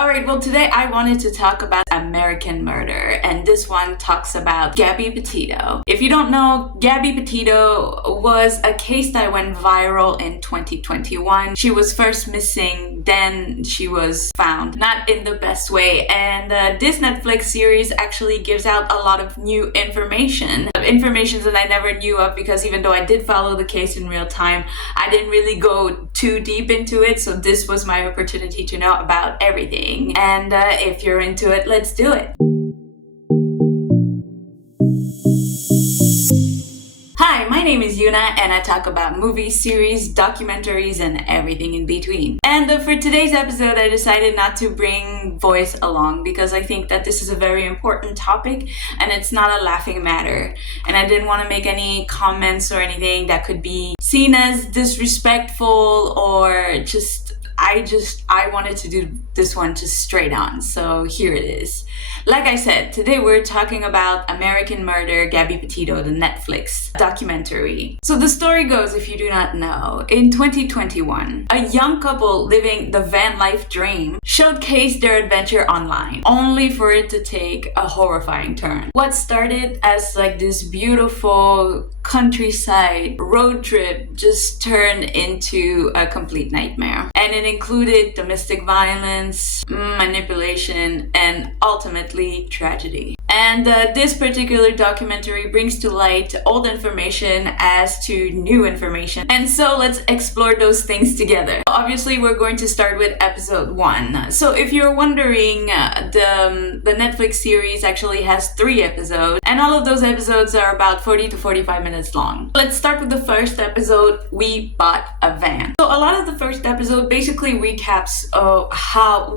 Alright, well today I wanted to talk about American Murder, and this one talks about Gabby Petito. If you don't know, Gabby Petito was a case that went viral in 2021. She was first missing, then she was found. Not in the best way, and this Netflix series actually gives out a lot of new information that I never knew of, because even though I did follow the case in real time, I didn't really go too deep into it, so this was my opportunity to know about everything. And if you're into it, let's do it. Hi, my name is Yuna and I talk about movies, series, documentaries, and everything in between. And for today's episode, I decided not to bring voice along because I think that this is a very important topic and it's not a laughing matter. And I didn't want to make any comments or anything that could be seen as disrespectful or I wanted to do this one just straight on, so here it is. Like I said, today we're talking about American Murder, Gabby Petito, the Netflix documentary. So the story goes, if you do not know, in 2021, a young couple living the van life dream showcased their adventure online, only for it to take a horrifying turn. What started as like this beautiful countryside road trip just turned into a complete nightmare. And it included domestic violence, manipulation, and ultimately tragedy. And this particular documentary brings to light old information as to new information. And so let's explore those things together. Obviously, we're going to start with episode 1. So if you're wondering, the Netflix series actually has 3 episodes, and all of those episodes are about 40 to 45 minutes long. Let's start with the first episode, We Bought a Van. So a lot of the first episode basically recaps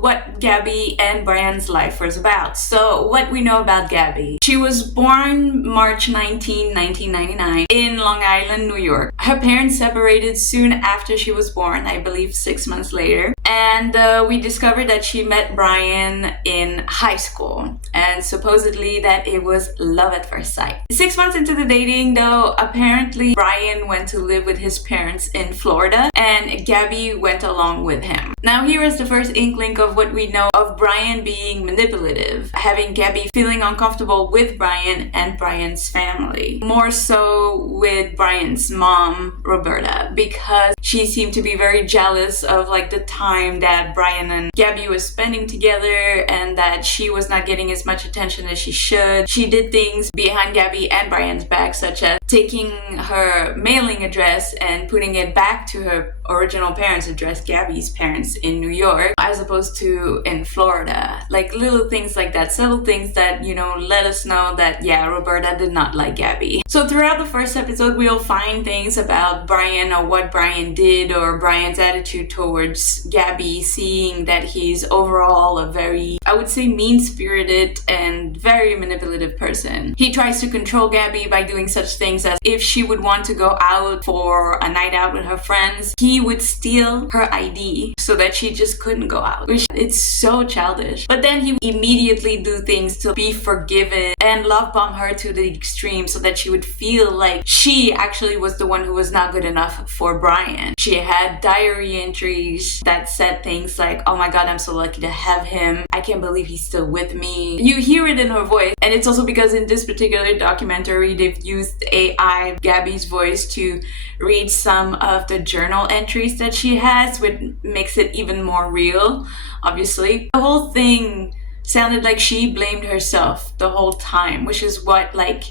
what Gabby and Brian's life was about. So what we know about Gabby. She was born March 19, 1999 in Long Island, New York. Her parents separated soon after she was born, I believe 6 months later. And we discovered that she met Brian in high school, and supposedly that it was love at first sight. 6 months into the dating though, apparently Brian went to live with his parents in Florida and Gabby went along with him. Now here is the first inkling of what we know of Brian being manipulative, having Gabby feeling uncomfortable with Brian and Brian's family. More so with Brian's mom, Roberta, because she seemed to be very jealous of like the time that Brian and Gabby was spending together and that she was not getting as much attention as she should. She did things behind Gabby and Brian's back, such as taking her mailing address and putting it back to her original parents' address, Gabby's parents in New York, as opposed to in Florida. Like little things like that, subtle things that, you know, let us know that, yeah, Roberta did not like Gabby. So throughout the first episode, we'll find things about Brian or what Brian did or Brian's attitude towards Gabby, seeing that he's overall a very, I would say, mean-spirited and very manipulative person. He tries to control Gabby by doing such things as if she would want to go out for a night out with her friends, he would steal her ID so that she just couldn't go out, which it's so childish. But then he would immediately do things to be forgiven and love bomb her to the extreme so that she would feel like she actually was the one who was not good enough for Brian. She had diary entries that said things like, oh my god, I'm so lucky to have him. I can't believe he's still with me. You hear it in her voice. And it's also because in this particular documentary, they've used AI, Gabby's voice, to read some of the journal entries that she has, which makes it even more real, obviously. The whole thing sounded like she blamed herself the whole time, which is what like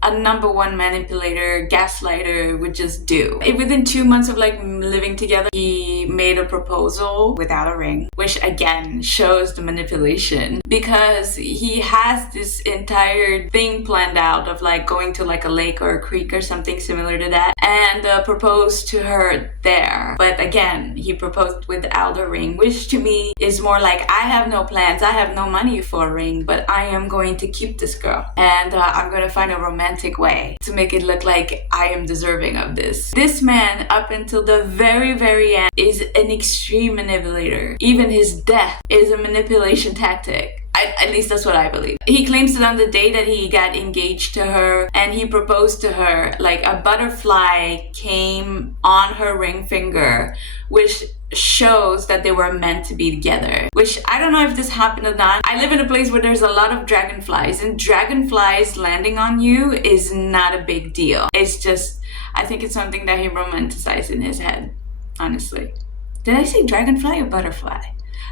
a number one manipulator, gaslighter would just do. Within 2 months of like living together, he made a proposal without a ring, which again shows the manipulation, because he has this entire thing planned out of like going to like a lake or a creek or something similar to that and proposed to her there. But again, he proposed without a ring, which to me is more like, I have no plans, I have no money for a ring, but I am going to keep this girl and I'm going to find a romantic way to make it look like I am deserving of this. This man, up until the very, very end, is an extreme manipulator. Even his death is a manipulation tactic. At least that's what I believe. He claims that on the day that he got engaged to her and he proposed to her, like a butterfly came on her ring finger, which shows that they were meant to be together. Which I don't know if this happened or not. I live in a place where there's a lot of dragonflies, and dragonflies landing on you is not a big deal. It's just, I think it's something that he romanticized in his head, honestly. Did I say dragonfly or butterfly?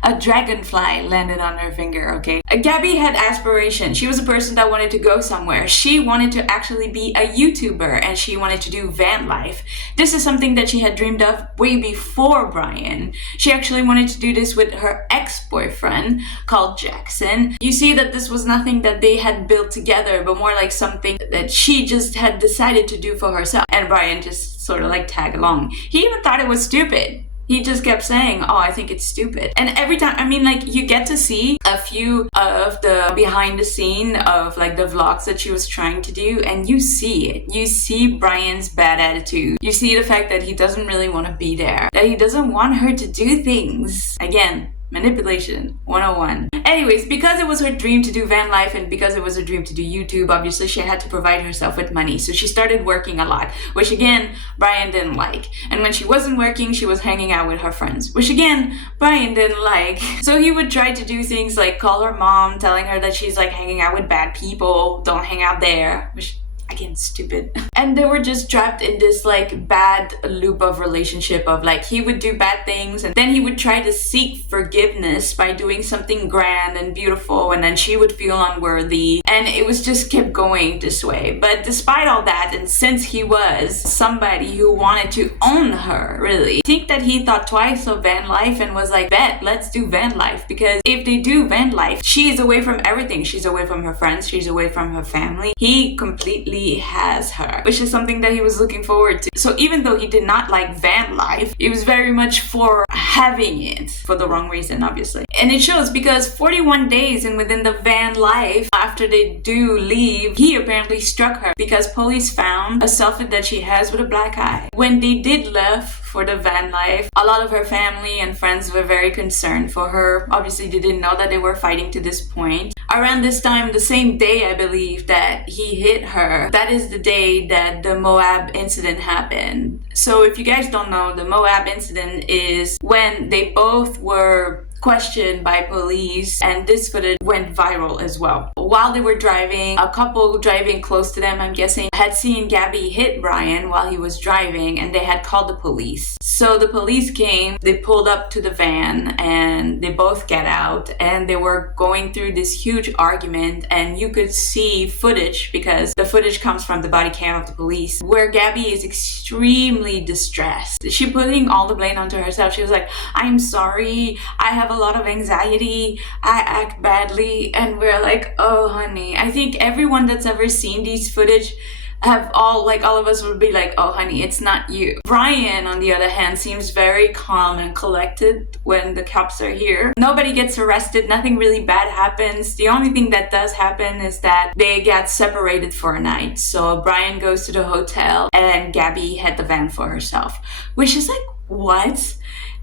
A dragonfly landed on her finger, okay? Gabby had aspirations. She was a person that wanted to go somewhere. She wanted to actually be a YouTuber, and she wanted to do van life. This is something that she had dreamed of way before Brian. She actually wanted to do this with her ex-boyfriend called Jackson. You see that this was nothing that they had built together, but more like something that she just had decided to do for herself. And Brian just sort of like tagged along. He even thought it was stupid. He just kept saying, oh, I think it's stupid. And every time, I mean, like, you get to see a few of the behind the scene of like the vlogs that she was trying to do, and you see it. You see Brian's bad attitude. You see the fact that he doesn't really want to be there, that he doesn't want her to do things. Again, manipulation 101. Anyways, because it was her dream to do van life and because it was her dream to do YouTube, obviously she had to provide herself with money. So she started working a lot, which again, Brian didn't like. And when she wasn't working, she was hanging out with her friends, which again, Brian didn't like. So he would try to do things like call her mom, telling her that she's like hanging out with bad people, don't hang out there, which again, stupid. And they were just trapped in this like bad loop of relationship of like he would do bad things and then he would try to seek forgiveness by doing something grand and beautiful, and then she would feel unworthy, and it was just kept going this way. But despite all that, and since he was somebody who wanted to own her, really, I think that he thought twice of van life and was like, bet, let's do van life, because if they do van life, she is away from everything. She's away from her friends, she's away from her family. He completely has her, which is something that he was looking forward to. So even though he did not like van life, it was very much for having it for the wrong reason, obviously. And it shows because 41 days and within the van life, after they do leave, he apparently struck her because police found a selfie that she has with a black eye. When they did left for the van life, a lot of her family and friends were very concerned for her. Obviously, they didn't know that they were fighting to this point. Around this time, the same day, I believe, that he hit her, that is the day that the Moab incident happened. So if you guys don't know, the Moab incident is when they both were questioned by police, and this footage went viral as well. While they were driving, a couple driving close to them, I'm guessing, had seen Gabby hit Brian while he was driving, and they had called the police. So the police came, they pulled up to the van, and they both got out, and they were going through this huge argument, and you could see footage, because the footage comes from the body cam of the police, where Gabby is extremely distressed. She putting all the blame onto herself. She was like, I'm sorry, I have a lot of anxiety, I act badly. And we're like, oh honey, I think everyone that's ever seen these footage have all of us would be like, oh honey, it's not you. Brian, on the other hand, seems very calm and collected when the cops are here. Nobody gets arrested, nothing really bad happens. The only thing that does happen is that they get separated for a night. So Brian goes to the hotel and Gabby had the van for herself, which is like, what?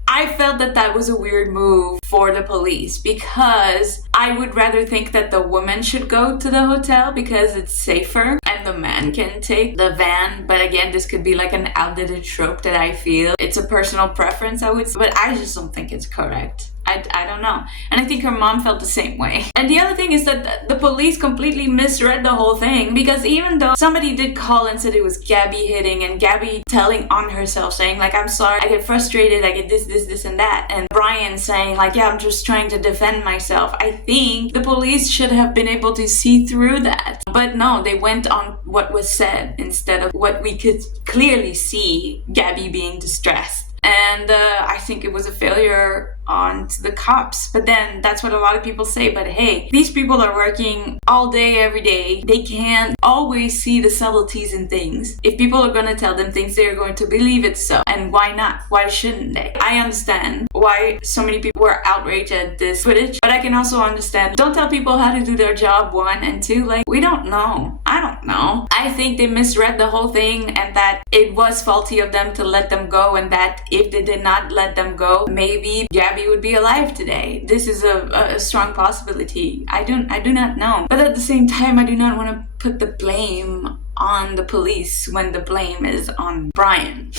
I felt that that was a weird move for the police, because I would rather think that the woman should go to the hotel because it's safer and the man can take the van. But again, this could be like an outdated trope that I feel. It's a personal preference, I would say, but I just don't think it's correct. I don't know. And I think her mom felt the same way. And the other thing is that the police completely misread the whole thing, because even though somebody did call and said it was Gabby hitting, and Gabby telling on herself, saying like, I'm sorry, I get frustrated, I get this and that, and Brian saying like, yeah, I'm just trying to defend myself, I think the police should have been able to see through that. But no, they went on what was said instead of what we could clearly see, Gabby being distressed. And I think it was a failure on the cops. But then that's what a lot of people say. But hey, these people are working all day, every day. They can't always see the subtleties in things. If people are going to tell them things, they're going to believe it so. And why not? Why shouldn't they? I understand why so many people were outraged at this footage. But I can also understand, don't tell people how to do their job, 1, and 2. Like, we don't know. I don't know. I think they misread the whole thing, and that it was faulty of them to let them go, and that if they did not let them go, maybe Gabby Gabby would be alive today. This is a strong possibility. I do not know. But at the same time, I do not want to put the blame on the police when the blame is on Brian.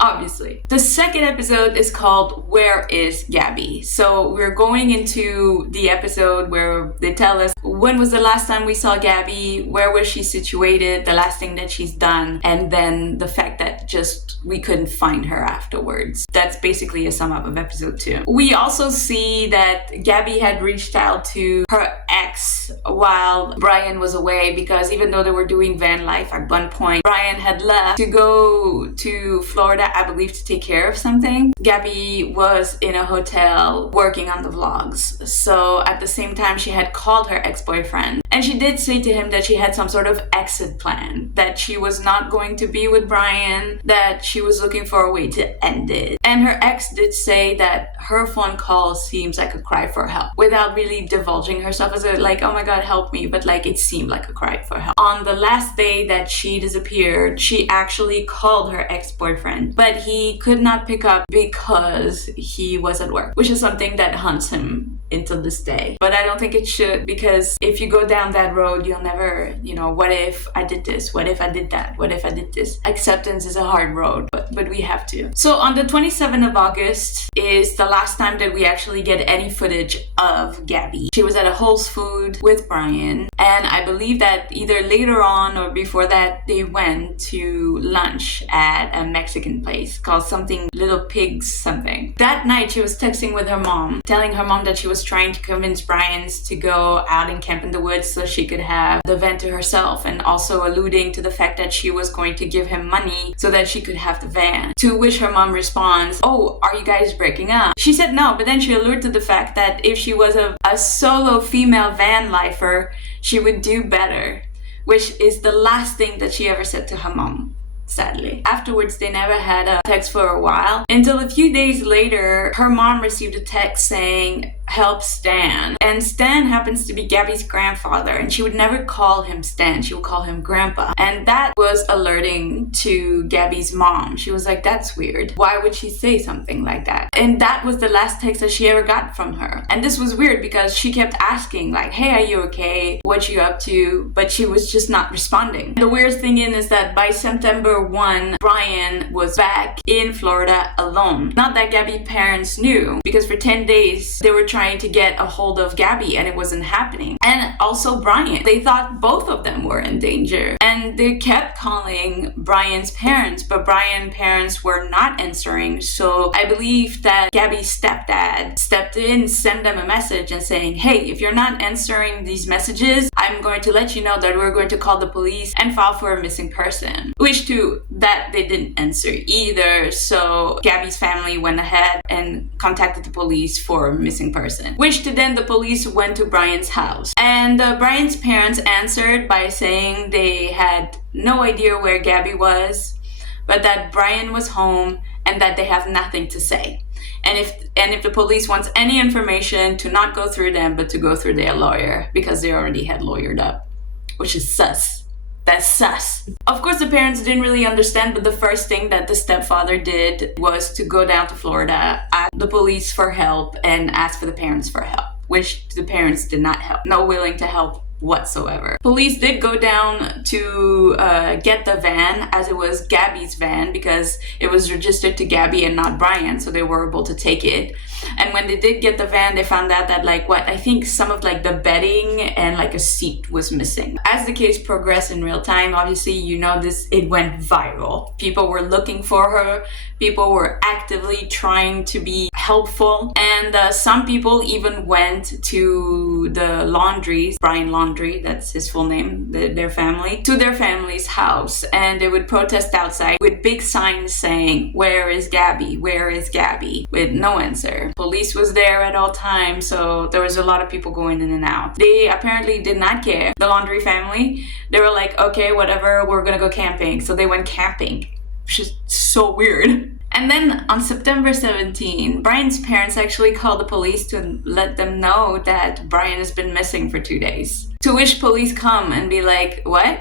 Obviously. The second episode is called Where is Gabby? So we're going into the episode where they tell us when was the last time we saw Gabby, where was she situated, the last thing that she's done, and then the fact that just we couldn't find her afterwards. That's basically a sum up of episode 2. We also see that Gabby had reached out to her ex while Brian was away, because even though they were doing van life at one point, Brian had left to go to Florida, I believe, to take care of something. Gabby was in a hotel working on the vlogs. So at the same time, she had called her ex-boyfriend. And she did say to him that she had some sort of exit plan, that she was not going to be with Brian, that she was looking for a way to end it. And her ex did say that her phone call seems like a cry for help, without really divulging herself as like, oh my God, help me. But like, it seemed like a cry for help. On the last day that she disappeared, she actually called her ex-boyfriend, but he could not pick up because he was at work, which is something that haunts him until this day. But I don't think it should, because if you go down that road, you'll never, what if I did this? What if I did that? What if I did this? Acceptance is a hard road, but we have to. So on the 27th of August is the last time that we actually get any footage of Gabby. She was at a Whole Foods with Brian, and I believe that either later on or before that, they went to lunch at a Mexican place called something Little Pigs something. That night she was texting with her mom, telling her mom that she was trying to convince Brian to go out and camp in the woods so she could have the van to herself, and also alluding to the fact that she was going to give him money so that she could have the van. To which her mom responds, oh, are you guys breaking up? She said no, but then she alluded to the fact that if she was a solo female van lifer, she would do better, which is the last thing that she ever said to her mom. Sadly. Afterwards, they never had a text for a while, until a few days later, her mom received a text saying, help Stan. And Stan happens to be Gabby's grandfather, and she would never call him Stan, she would call him Grandpa. And that was alerting to Gabby's mom. She was like, that's weird. Why would she say something like that? And that was the last text that she ever got from her. And this was weird because she kept asking like, hey, are you okay? What you up to? But she was just not responding. The weird thing is that by September 1, Brian was back in Florida alone. Not that Gabby's parents knew, because for 10 days they were trying to get a hold of Gabby and it wasn't happening. And also Brian. They thought both of them were in danger. And they kept calling Brian's parents, but Brian's parents were not answering. So I believe that Gabby's stepdad stepped in, sent them a message and saying, hey, if you're not answering these messages, I'm going to let you know that we're going to call the police and file for a missing person. Which to that they didn't answer either. So Gabby's family went ahead and contacted the police for a missing person, which to then the police went to Brian's house. And Brian's parents answered by saying they had no idea where Gabby was, but that Brian was home and that they have nothing to say. And if the police wants any information, to not go through them, but to go through their lawyer, because they already had lawyered up, which is sus. That's sus. Of course, the parents didn't really understand, but the first thing that the stepfather did was to go down to Florida, ask the police for help, and ask for the parents for help, which the parents did not help. Not willing to help whatsoever. Police did go down to get the van, as it was Gabby's van, because it was registered to Gabby and not Brian, so they were able to take it. And when they did get the van, they found out that I think some of the bedding and a seat was missing. As the case progressed in real time, obviously, it went viral. People were looking for her. People were actively trying to be helpful. And some people even went to the laundries, Brian Laundry, that's his full name, their family, to their family's house. And they would protest outside with big signs saying, where is Gabby? Where is Gabby? With no answer. Police was there at all times, so there was a lot of people going in and out. They apparently did not care. The Laundry family, they were like, okay, whatever, we're gonna go camping. So they went camping, which is so weird. And then on September 17, Brian's parents actually called the police to let them know that Brian has been missing for 2 days. To which police come and be like, what?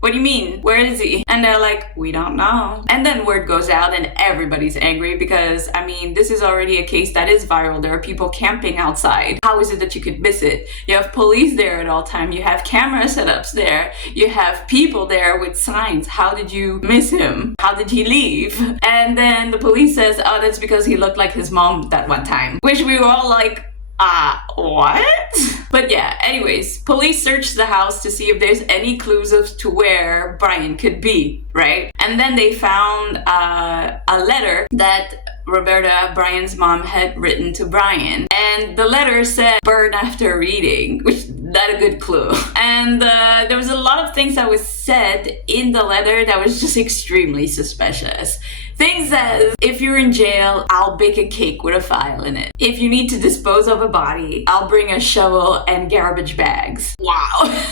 What do you mean? Where is he? And they're like, we don't know. And then word goes out and everybody's angry because, I mean, this is already a case that is viral. There are people camping outside. How is it that you could miss it? You have police there at all time. You have camera setups there. You have people there with signs. How did you miss him? How did he leave? And then the police says, oh, that's because he looked like his mom that one time. Which we were all like, what? But yeah, anyways, police searched the house to see if there's any clues as to where Brian could be, right? And then they found a letter that Roberta, Brian's mom, had written to Brian. And the letter said, burn after reading, which that's a good clue. And there was a lot of things that was said in the letter that was just extremely suspicious. Things as, if you're in jail, I'll bake a cake with a file in it. If you need to dispose of a body, I'll bring a shovel and garbage bags. Wow.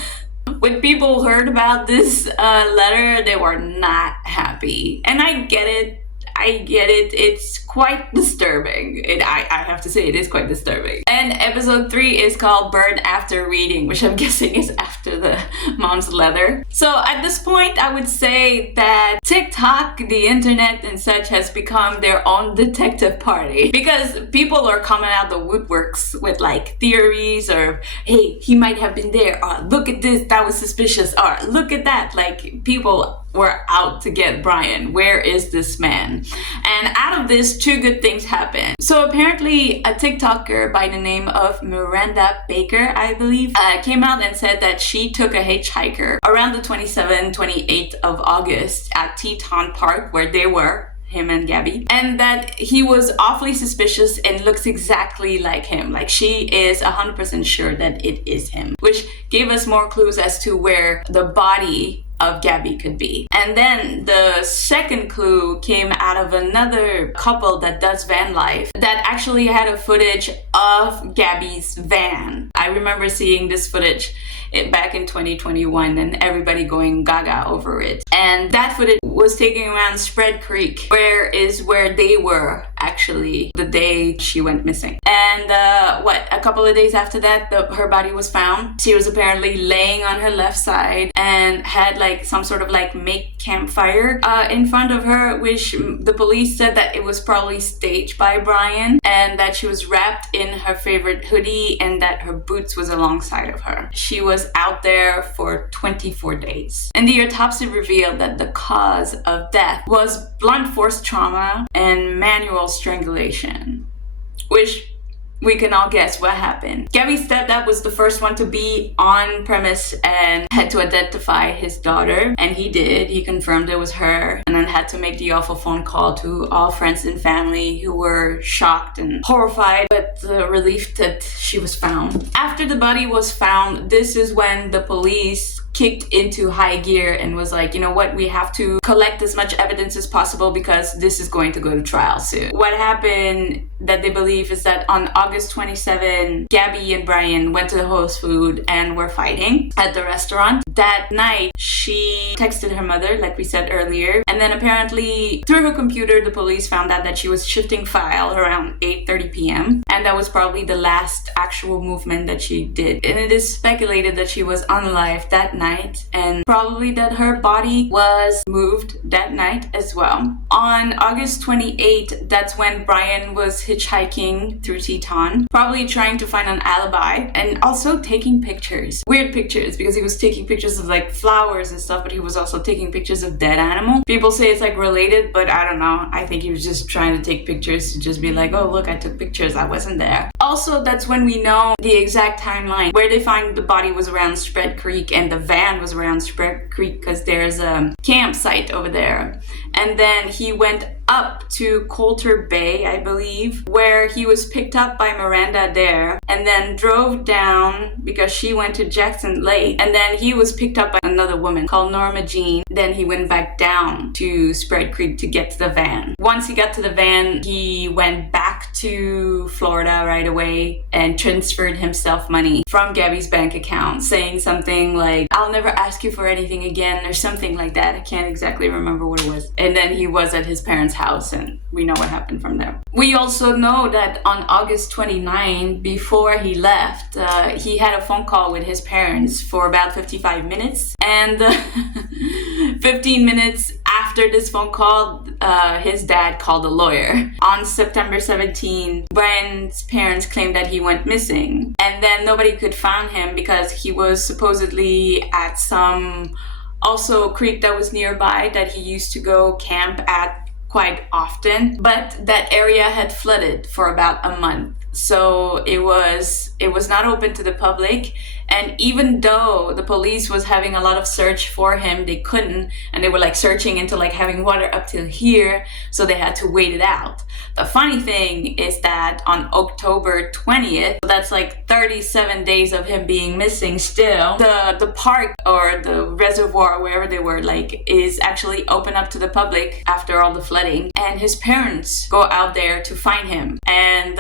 When people heard about this letter, they were not happy. And I get it. It's quite disturbing. I have to say, it is quite disturbing. And episode 3 is called Burn After Reading, which I'm guessing is after the mom's letter. So at this point, I would say that TikTok, the internet and such has become their own detective party. Because people are coming out the woodworks with like theories or, hey, he might have been there. Or look at this, that was suspicious. Or look at that. Like people were out to get Brian. Where is this man? And out of this, 2 good things happened. So apparently a TikToker by the name of Miranda Baker, I believe, came out and said that she took a hitchhiker around the 27th, 28th of August at Teton Park where they were, him and Gabby, and that he was awfully suspicious and looks exactly like him. Like she is 100% sure that it is him, which gave us more clues as to where the body of Gabby could be. And then the second clue came out of another couple that does van life that actually had a footage of Gabby's van. I remember seeing this footage back in 2021 and everybody going gaga over it. And that footage was taken around Spread Creek, where they were actually the day she went missing. And a couple of days after that, her body was found. She was apparently laying on her left side and had like some sort of like make campfire in front of her, which the police said that it was probably staged by Brian, and that she was wrapped in her favorite hoodie and that her boots was alongside of her. She was out there for 24 days. And the autopsy revealed that the cause of death was blunt force trauma and manual strangulation, which we can all guess what happened. Gabby's stepdad was the first one to be on premise and had to identify his daughter, and he did. He confirmed it was her, and then had to make the awful phone call to all friends and family who were shocked and horrified, but relieved that she was found. After the body was found, this is when the police kicked into high gear and was like, you know what, we have to collect as much evidence as possible because this is going to go to trial soon. What happened that they believe is that on August 27, Gabby and Brian went to the host food and were fighting at the restaurant. That night, she texted her mother, like we said earlier, and then apparently through her computer, the police found out that she was shifting file around 8:30 p.m. and that was probably the last actual movement that she did. And it is speculated that she was unalived that night and probably that her body was moved that night as well. On August 28th, that's when Brian was hitchhiking through Teton, probably trying to find an alibi and also taking pictures. Weird pictures, because he was taking pictures of like flowers and stuff, but he was also taking pictures of dead animals. People say it's like related, but I don't know. I think he was just trying to take pictures to just be like, oh look, I took pictures, I wasn't there. Also, that's when we know the exact timeline. Where they find the body was around Spread Creek and the van was around Spread Creek because there's a campsite over there. And then he went up to Coulter Bay, I believe, where he was picked up by Miranda there, and then drove down because she went to Jackson Lake, and then he was picked up by another woman called Norma Jean. Then he went back down to Spread Creek to get to the van. Once he got to the van, he went back to Florida right away and transferred himself money from Gabby's bank account, saying something like, I'll never ask you for anything again, or something like that. I can't exactly remember what it was. And then he was at his parents' house, and we know what happened from there. We also know that on August 29, before he left, he had a phone call with his parents for about 55 minutes. And 15 minutes after this phone call, his dad called a lawyer. On September 17, Brian's parents claimed that he went missing. And then nobody could find him because he was supposedly at some also creek that was nearby that he used to go camp at quite often. But that area had flooded for about a month. So it was not open to the public, and even though the police was having a lot of search for him, they couldn't, and they were like searching into like having water up till here, so they had to wait it out. The funny thing is that on October 20th, that's like 37 days of him being missing still, the park or the reservoir, wherever they were, like, is actually open up to the public after all the flooding, and his parents go out there to find him, and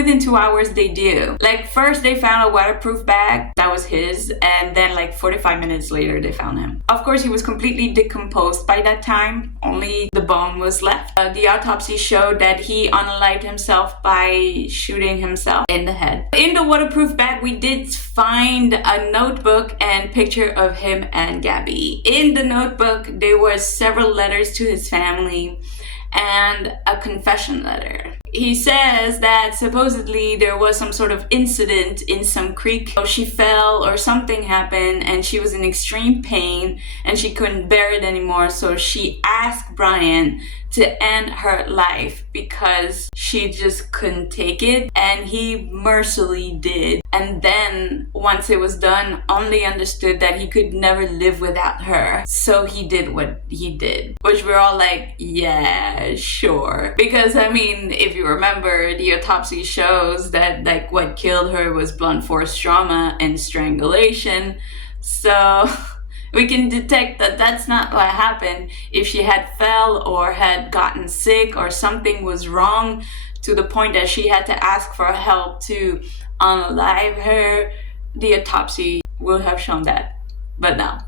within 2 hours they do. Like, first they found a waterproof bag that was his, and then like 45 minutes later they found him. Of course, he was completely decomposed by that time. Only the bone was left. The autopsy showed that he unalived himself by shooting himself in the head. In the waterproof bag, we did find a notebook and picture of him and Gabby. In the notebook, there was several letters to his family and a confession letter. He says that supposedly there was some sort of incident in some creek. She fell or something happened and she was in extreme pain and she couldn't bear it anymore. So she asked Brian to end her life because she just couldn't take it, and he mercilessly did. And then once it was done, only understood that he could never live without her. So he did what he did, which we're all like, yeah, sure. Because I mean, if you remember, the autopsy shows that like what killed her was blunt force trauma and strangulation. So we can detect that that's not what happened. If she had fell or had gotten sick or something was wrong to the point that she had to ask for help to unalive her, the autopsy would have shown that. But no.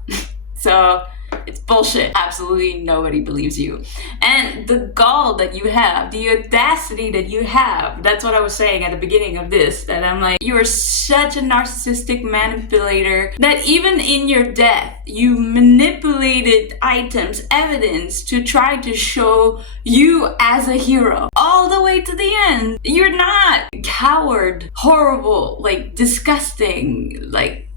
So it's bullshit. Absolutely nobody believes you. And the gall that you have, the audacity that you have, that's what I was saying at the beginning of this, that I'm like, you are such a narcissistic manipulator that even in your death, you manipulated items, evidence to try to show you as a hero all the way to the end. You're not coward, horrible, like disgusting, like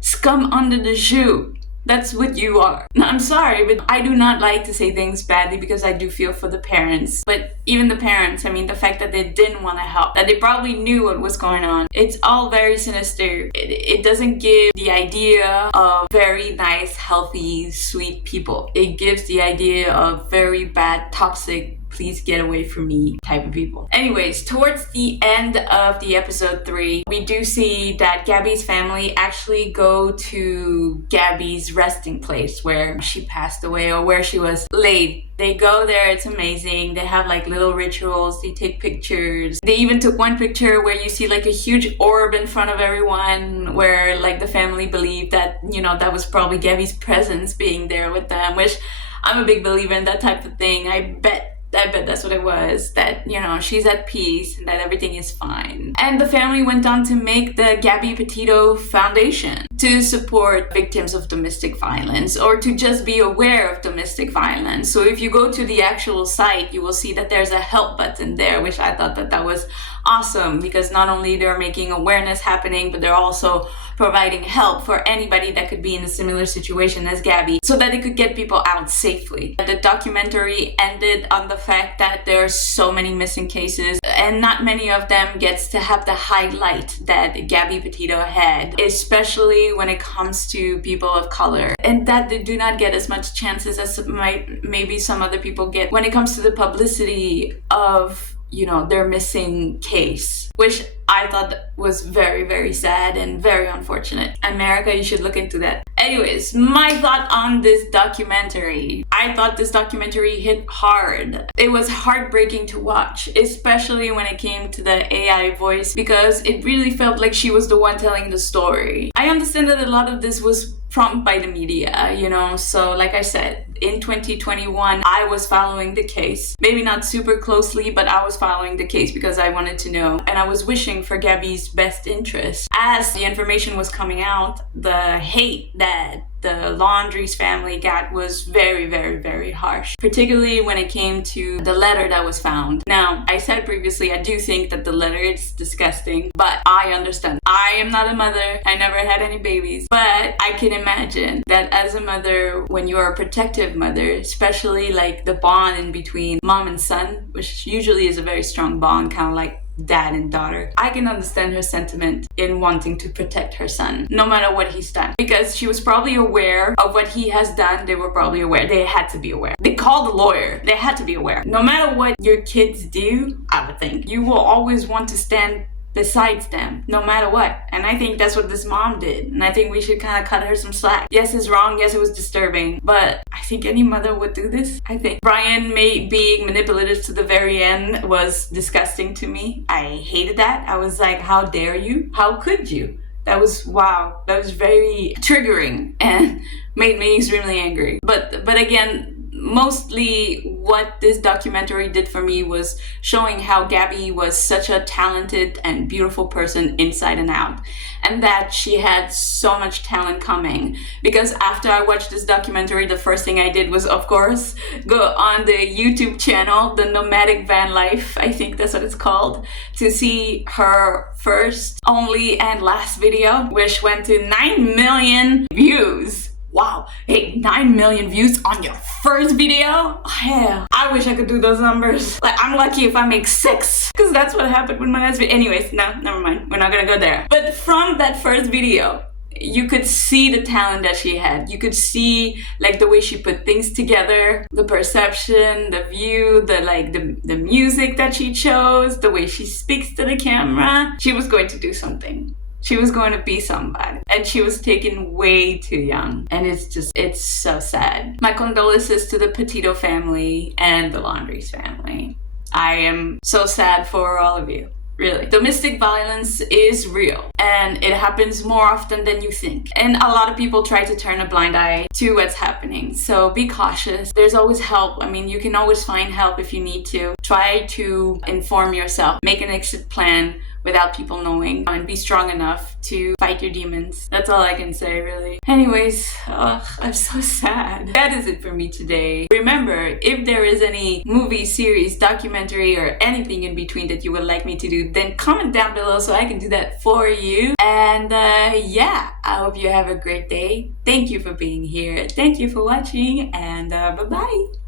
scum under the shoe. That's what you are. I'm sorry, but I do not like to say things badly because I do feel for the parents. But even the parents, I mean, the fact that they didn't want to help, that they probably knew what was going on, it's all very sinister. It doesn't give the idea of very nice, healthy, sweet people. It gives the idea of very bad, toxic, please get away from me type of people. Anyways, towards the end of the episode 3, we do see that Gabby's family actually go to Gabby's resting place where she passed away or where she was laid. They go there, it's amazing. They have like little rituals, they take pictures. They even took one picture where you see like a huge orb in front of everyone where like the family believed that, you know, that was probably Gabby's presence being there with them, which I'm a big believer in that type of thing. I bet that's what it was, that, you know, she's at peace and that everything is fine. And the family went on to make the Gabby Petito Foundation to support victims of domestic violence or to just be aware of domestic violence. So if you go to the actual site, you will see that there's a help button there, which I thought that was awesome because not only they're making awareness happening, but they're also providing help for anybody that could be in a similar situation as Gabby so that they could get people out safely. The documentary ended on the fact that there are so many missing cases and not many of them gets to have the highlight that Gabby Petito had, especially when it comes to people of color, and that they do not get as much chances as maybe some other people get when it comes to the publicity of, you know, their missing case, which I thought was very, very sad and very unfortunate. America, you should look into that. Anyways, my thought on this documentary. I thought this documentary hit hard. It was heartbreaking to watch, especially when it came to the AI voice, because it really felt like she was the one telling the story. I understand that a lot of this was prompted by the media, you know, so like I said, in 2021, I was following the case. Maybe not super closely, but I was following the case because I wanted to know. And I was wishing for Gabby's best interest. As the information was coming out, the hate that the Laundrie's family got was very, very, very harsh, particularly when it came to the letter that was found. Now, I said previously, I do think that the letter is disgusting, but I understand. I am not a mother. I never had any babies, but I can imagine that as a mother, when you are a protective mother, especially like the bond in between mom and son, which usually is a very strong bond, kind of like dad and daughter, I can understand her sentiment in wanting to protect her son, no matter what he's done. Because she was probably aware of what he has done. They were probably aware. They had to be aware. They called the lawyer. They had to be aware. No matter what your kids do, I would think, you will always want to stand besides them, no matter what. And I think that's what this mom did. And I think we should kind of cut her some slack. Yes, it's wrong. Yes, it was disturbing. But I think any mother would do this. I think Brian being manipulative to the very end was disgusting to me. I hated that. I was like, how dare you? How could you? That was, wow. That was very triggering and made me extremely angry. But again, mostly what this documentary did for me was showing how Gabby was such a talented and beautiful person inside and out, and that she had so much talent coming. Because after I watched this documentary, the first thing I did was, of course, go on the YouTube channel, The Nomadic Van Life, I think that's what it's called, to see her first, only, and last video, which went to 9 million views. Wow, hey, 9 million views on your first video? Hell, I wish I could do those numbers. Like, I'm lucky if I make 6, because that's what happened with my last video. Anyways, no, never mind. We're not gonna go there. But from that first video, you could see the talent that she had. You could see like the way she put things together, the perception, the view, the music that she chose, the way she speaks to the camera. She was going to do something. She was going to be somebody, and she was taken way too young, and it's so sad. My condolences to the Petito family and the Laundrie's family. I am so sad for all of you. Really. Domestic violence is real, and it happens more often than you think. And a lot of people try to turn a blind eye to what's happening. So be cautious. There's always help. I mean, you can always find help if you need to. Try to inform yourself. Make an exit plan without people knowing, and be strong enough to fight your demons. That's all I can say, really. Anyways, I'm so sad. That is it for me today. Remember, if there is any movie, series, documentary, or anything in between that you would like me to do, then comment down below so I can do that for you. And yeah, I hope you have a great day. Thank you for being here. Thank you for watching, and bye-bye.